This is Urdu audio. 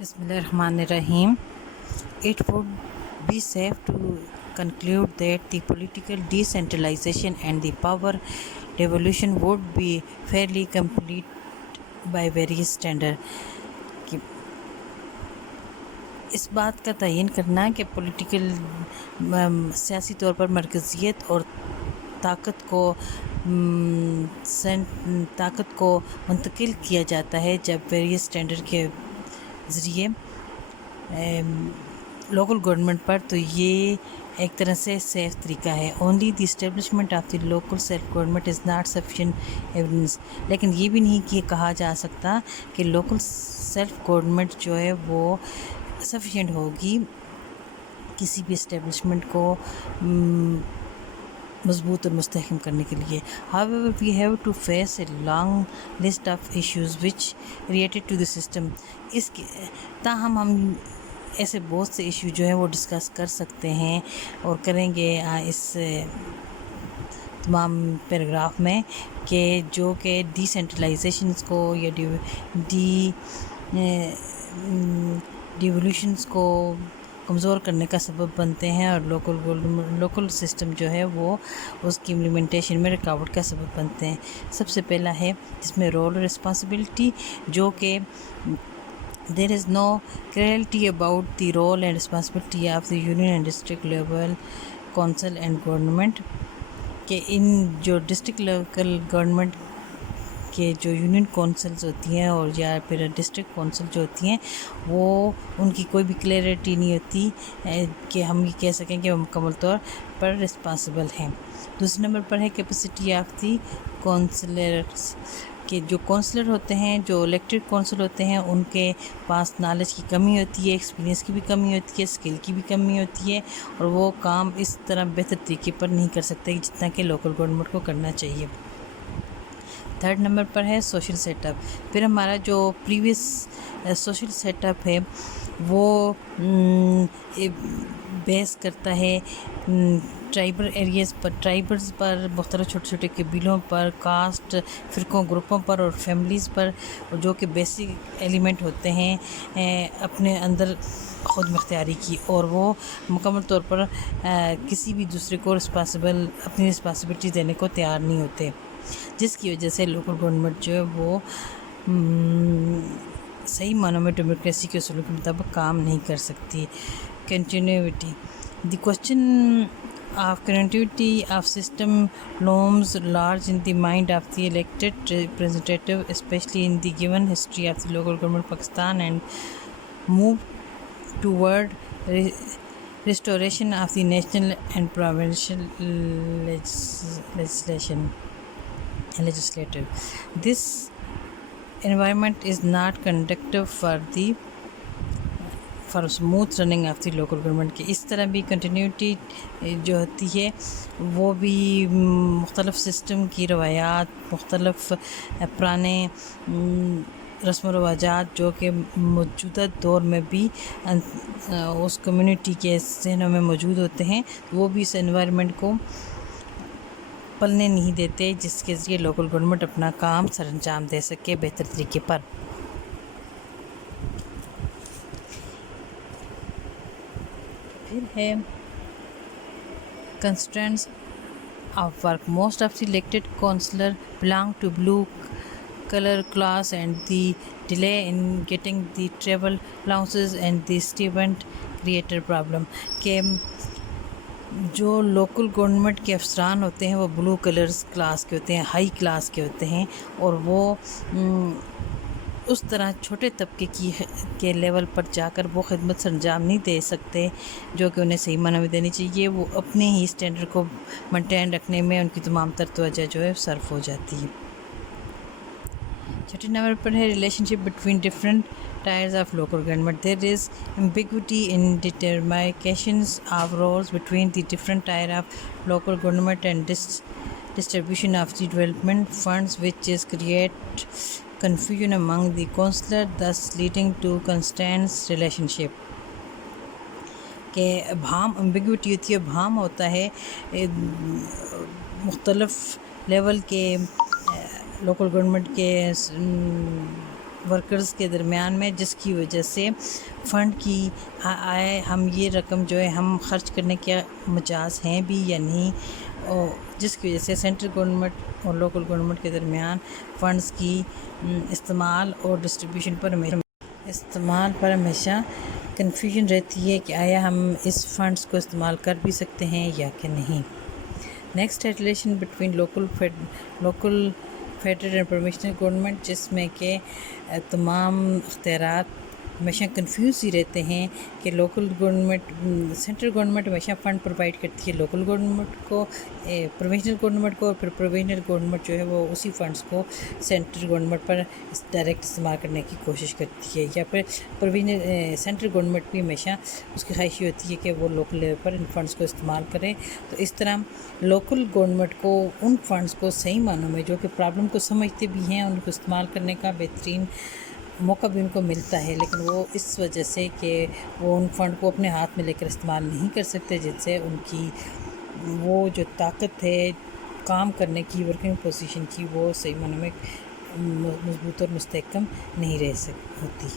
Bismillahirrahmanirrahim. It would be safe to conclude that the political decentralization and the power devolution would be fairly complete by various standards. اس بات کا تعین کرنا کہ پولیٹیکل سیاسی طور پر مرکزیت اور طاقت کو منتقل کیا جاتا ہے جب ویریس اسٹینڈرڈ کے ذریعے لوکل گورنمنٹ پر، تو یہ ایک طرح سے سیف طریقہ ہے. Only the establishment of the local self government is not sufficient evidence. لیکن یہ بھی نہیں کہا جا سکتا کہ لوکل سیلف گورنمنٹ جو ہے وہ سفیشینٹ ہوگی کسی بھی اسٹیبلشمنٹ کو مضبوط اور مستحکم کرنے کے لیے. However, we have to face a long list of issues which related to the system. تاہم ہم ایسے بہت سے ایشو جو ہیں وہ ڈسکس کر سکتے ہیں اور کریں گے اس تمام پیراگراف میں، کہ جو کہ ڈی سینٹرلائزیشنس کو یا ڈیولیوشنس کو کمزور کرنے کا سبب بنتے ہیں، اور لوکل سسٹم جو ہے وہ اس کی امپلیمنٹیشن میں رکاوٹ کا سبب بنتے ہیں. سب سے پہلا ہے جس میں رول اور رسپانسبلٹی، جو کہ there is no clarity about the role and responsibility of the union and district level council and government. کہ ان جو ڈسٹرکٹ لیول گورنمنٹ کے جو یونین کونسلز ہوتی ہیں اور یا پھر ڈسٹرکٹ کونسل جو ہوتی ہیں، وہ ان کی کوئی بھی کلیئرٹی نہیں ہوتی کہ ہم یہ کہہ سکیں کہ وہ مکمل طور پر رسپانسبل ہیں. دوسرے نمبر پر ہے کیپیسٹی آف دی کونسلرس، کہ جو کونسلر ہوتے ہیں، جو الیکٹڈ کونسل ہوتے ہیں، ان کے پاس نالج کی کمی ہوتی ہے، ایکسپیرینس کی بھی کمی ہوتی ہے، اسکل کی بھی کمی ہوتی ہے، اور وہ کام اس طرح بہتر طریقے پر نہیں کر سکتے جتنا کہ لوکل گورنمنٹ کو کرنا چاہیے. تھرڈ نمبر پر ہے سوشل سیٹ اپ. پھر ہمارا جو پریویس سوشل سیٹ اپ ہے وہ بیس کرتا ہے ٹرائبل ایریاز پر، ٹرائبلز پر، مختلف چھوٹے چھوٹے قبیلوں پر، کاسٹ، فرقوں، گروپوں پر اور فیملیز پر، جو کہ بیسک ایلیمنٹ ہوتے ہیں اپنے اندر خود مختاری کی، اور وہ مکمل طور پر کسی بھی دوسرے کو اپنی رسپانسبلٹی دینے کو تیار نہیں ہوتے، جس کی وجہ سے لوکل گورنمنٹ جو ہے وہ صحیح معنوں میں ڈیموکریسی کے اصولوں کے مطابق کام نہیں کر سکتی. Continuity, the question of continuity of system looms large in the mind of the elected representative, especially in the given history of the local government Pakistan and move toward restoration of the national and provincial legislative. This environment is not conducive for smooth running of the local government. کہ اس طرح بھی کنٹینیوٹی جو ہوتی ہے وہ بھی مختلف سسٹم کی روایات، مختلف پرانے رسم و رواجات جو کہ موجودہ دور میں بھی اس کمیونٹی کے ذہنوں میں موجود ہوتے ہیں، وہ بھی اس انوائرمنٹ کو پلنے نہیں دیتے جس کے ذریعے لوکل گورنمنٹ اپنا کام سر انجام دے سکے بہتر طریقے پر. پھر ہے constraints of work. Most of the elected councillors belong to blue collar class, and the delay in getting the travel allowances and the stipend create a problem. کہ جو لوکل گورنمنٹ کے افسران ہوتے ہیں وہ بلو کلرز کلاس کے ہوتے ہیں، ہائی کلاس کے ہوتے ہیں، اور وہ اس طرح چھوٹے طبقے کے لیول پر جا کر وہ خدمت سر انجام نہیں دے سکتے جو کہ انہیں صحیح معنی میں دینی چاہیے. وہ اپنے ہی اسٹینڈرڈ کو مینٹین رکھنے میں ان کی تمام تر توجہ جو ہے صرف ہو جاتی ہے. چھٹے نمبر پر ہے relationship between different tiers of local government. There is ambiguity in determinations of roles between the different tier of local government and distribution of the development funds, which is create confusion among the councillor, thus leading to constraints relationship. کہ ابہام ایمبیگوٹی ہوتی ہے، ابہام ہوتا ہے مختلف لیول کے لوکل گورنمنٹ کے ورکرز کے درمیان میں، جس کی وجہ سے فنڈ کی آئے ہم یہ رقم جو ہے ہم خرچ کرنے کے مجاز ہیں بھی یا نہیں، اور جس کی وجہ سے سینٹرل گورنمنٹ اور لوکل گورنمنٹ کے درمیان فنڈز کی استعمال اور ڈسٹریبیوشن پر ہمیشہ کنفیوژن رہتی ہے کہ آیا ہم اس فنڈز کو استعمال کر بھی سکتے ہیں یا کہ نہیں۔ نیکسٹ ہے relation between local federal and provincial government, جس میں کہ تمام اختیارات ہمیشہ کنفیوز ہی رہتے ہیں کہ لوکل گورنمنٹ سینٹرل گورنمنٹ ہمیشہ فنڈ پرووائڈ کرتی ہے لوکل گورنمنٹ کو، پروونشنل گورنمنٹ کو، اور پھر پروونشنل گورنمنٹ جو ہے وہ اسی فنڈز کو سینٹرل گورنمنٹ پر ڈائریکٹ استعمال کرنے کی کوشش کرتی ہے، یا پھر سینٹرل گورنمنٹ بھی ہمیشہ اس کی خواہش ہوتی ہے کہ وہ لوکل لیول پر ان فنڈز کو استعمال کرے۔ تو اس طرح لوکل گورنمنٹ کو ان فنڈز کو صحیح معنوں میں جو کہ پرابلم کو سمجھتے بھی ہیں ان کو استعمال کرنے کا بہترین موقع بھی ان کو ملتا ہے، لیکن وہ اس وجہ سے کہ وہ ان فنڈ کو اپنے ہاتھ میں لے کر استعمال نہیں کر سکتے، جن سے ان کی وہ جو طاقت ہے کام کرنے کی، ورکنگ پوزیشن کی، وہ صحیح معنوں میں مضبوط اور مستحکم نہیں رہ ہوتی۔